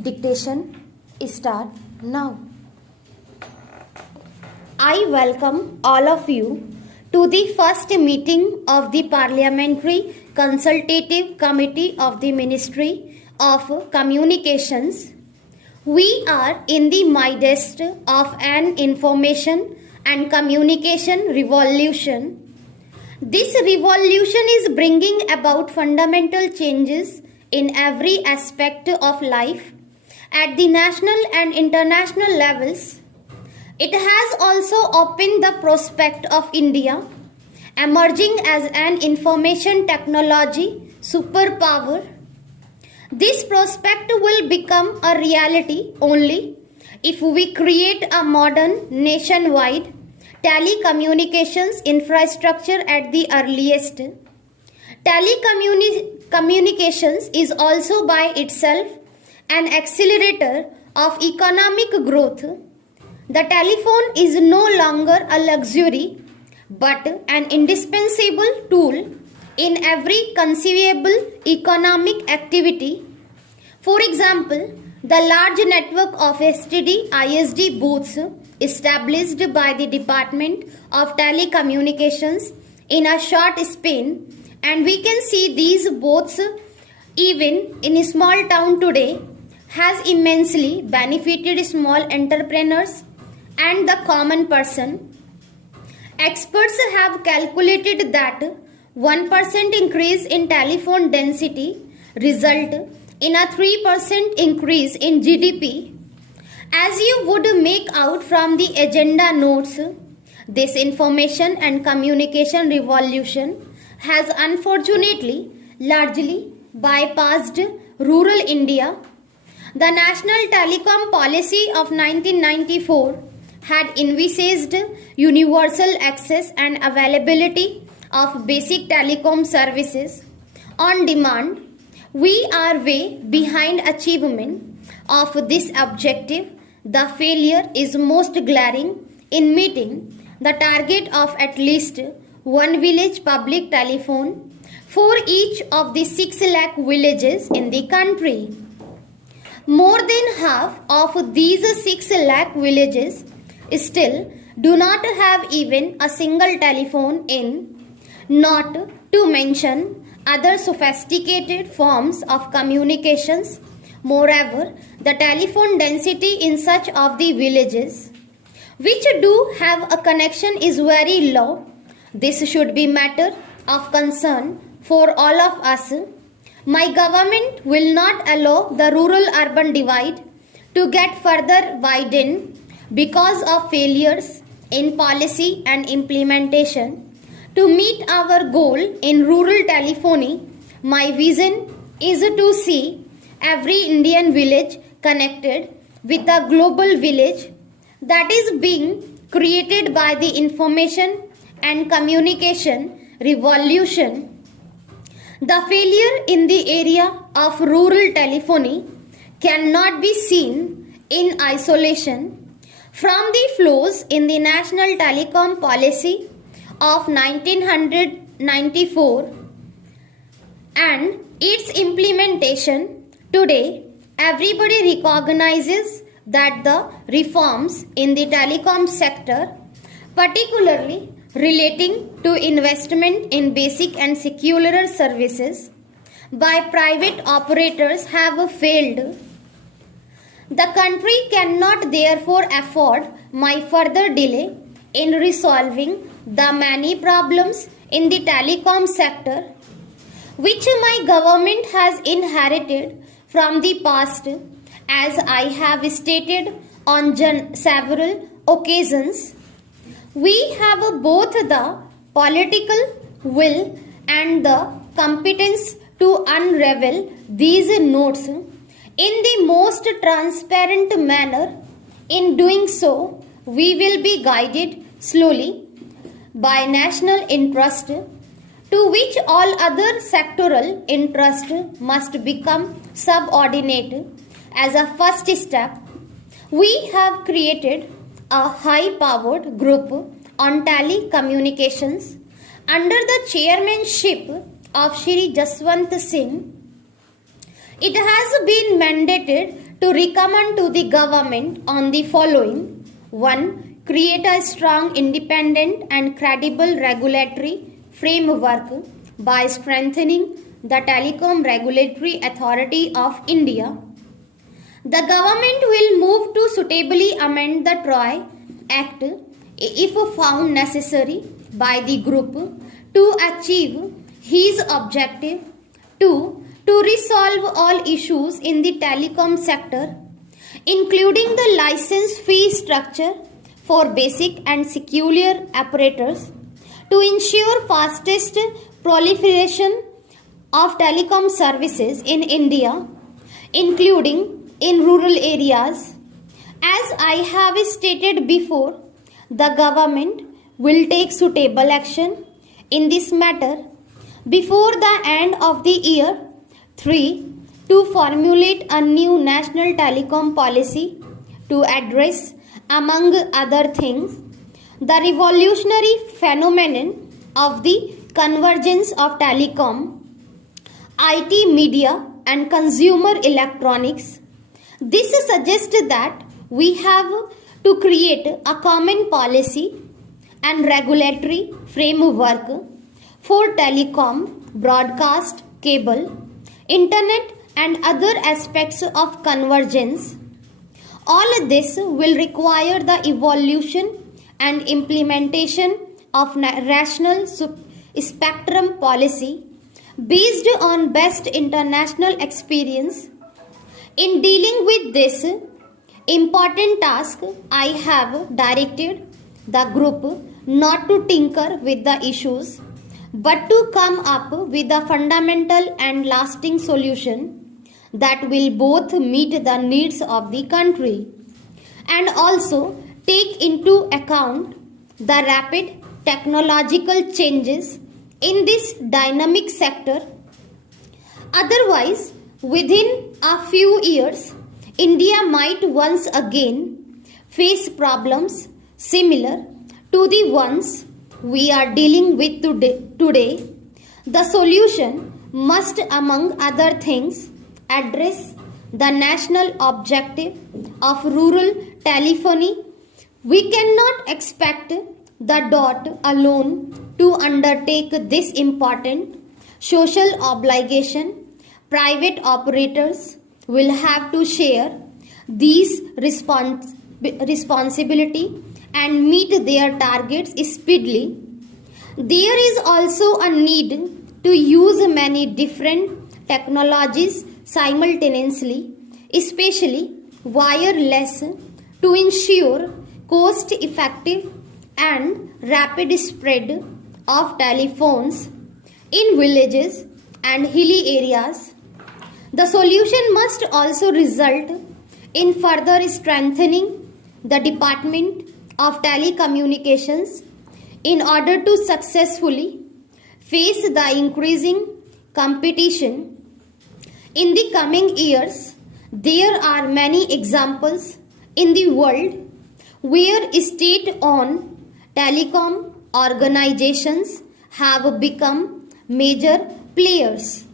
Dictation start now. I welcome all of you to the first meeting of the Parliamentary Consultative Committee of the Ministry of Communications. We are in the midst of an information and communication revolution. This revolution is bringing about fundamental changes in every aspect of life at the national and international levels. It has also opened the prospect of India emerging as an information technology superpower. This prospect will become a reality only if we create a modern nationwide telecommunications infrastructure at the earliest. Telecommunications is also by itself an accelerator of economic growth. The telephone is no longer a luxury but an indispensable tool in every conceivable economic activity. For example, the large network of STD ISD booths established by the Department of Telecommunications in a short span, and we can see these booths even in a small town today, has immensely benefited small entrepreneurs and the common person. Experts have calculated that 1% increase in telephone density result in a 3% increase in GDP. As you would make out from the agenda notes, this information and communication revolution has unfortunately largely bypassed rural India. The National Telecom Policy of 1994 had envisaged universal access and availability of basic telecom services on demand. We are way behind achievement of this objective. The failure is most glaring in meeting the target of at least one village public telephone for each of the 6 lakh villages in the country. More than half of these 6 lakh villages still do not have even a single telephone in, not to mention other sophisticated forms of communications. Moreover, the telephone density in such of the villages which do have a connection is very low. This should be matter of concern for all of us. My government will not allow the rural-urban divide to get further widened because of failures in policy and implementation. To meet our goal in rural telephony, my vision is to see every Indian village connected with a global village that is being created by the information and communication revolution. The failure in the area of rural telephony cannot be seen in isolation from the flaws in the National Telecom Policy of 1994 and its implementation. Today, everybody recognizes that the reforms in the telecom sector, particularly relating to investment in basic and secular services by private operators, have failed. The country cannot therefore afford my further delay in resolving the many problems in the telecom sector which my government has inherited from the past. As I have stated on several occasions, we have both the political will and the competence to unravel these notes in the most transparent manner. In doing so, we will be guided slowly by national interest, to which all other sectoral interest must become subordinate. As a first step, we have created a high-powered group on telecommunications under the chairmanship of Shri Jaswant Singh. It has been mandated to recommend to the government on the following. 1. Create a strong, independent and credible regulatory framework by strengthening the Telecom Regulatory Authority of India. The government will move to suitably amend the TROI Act if found necessary by the group to achieve his objective. 2. To resolve all issues in the telecom sector, including the license fee structure for basic and secular operators, to ensure fastest proliferation of telecom services in India, including in rural areas. As I have stated before, the government will take suitable action in this matter before the end of the year. 3. To formulate a new national telecom policy to address, among other things, the revolutionary phenomenon of the convergence of telecom, IT, media and consumer electronics. This suggests that we have to create a common policy and regulatory framework for telecom, broadcast, cable, internet and other aspects of convergence. All this will require the evolution and implementation of rational spectrum policy based on best international experience. In dealing with this important task, I have directed the group not to tinker with the issues but to come up with a fundamental and lasting solution that will both meet the needs of the country and also take into account the rapid technological changes in this dynamic sector. Otherwise, within a few years, India might once again face problems similar to the ones we are dealing with today. The solution must, among other things, address the national objective of rural telephony. We cannot expect the DOT alone to undertake this important social obligation. Private operators will have to share these responsibility and meet their targets speedily. There is also a need to use many different technologies simultaneously, especially wireless, to ensure cost effective and rapid spread of telephones in villages and hilly areas. The solution must also result in further strengthening the Department of Telecommunications in order to successfully face the increasing competition. In the coming years, there are many examples in the world where state-owned telecom organizations have become major players.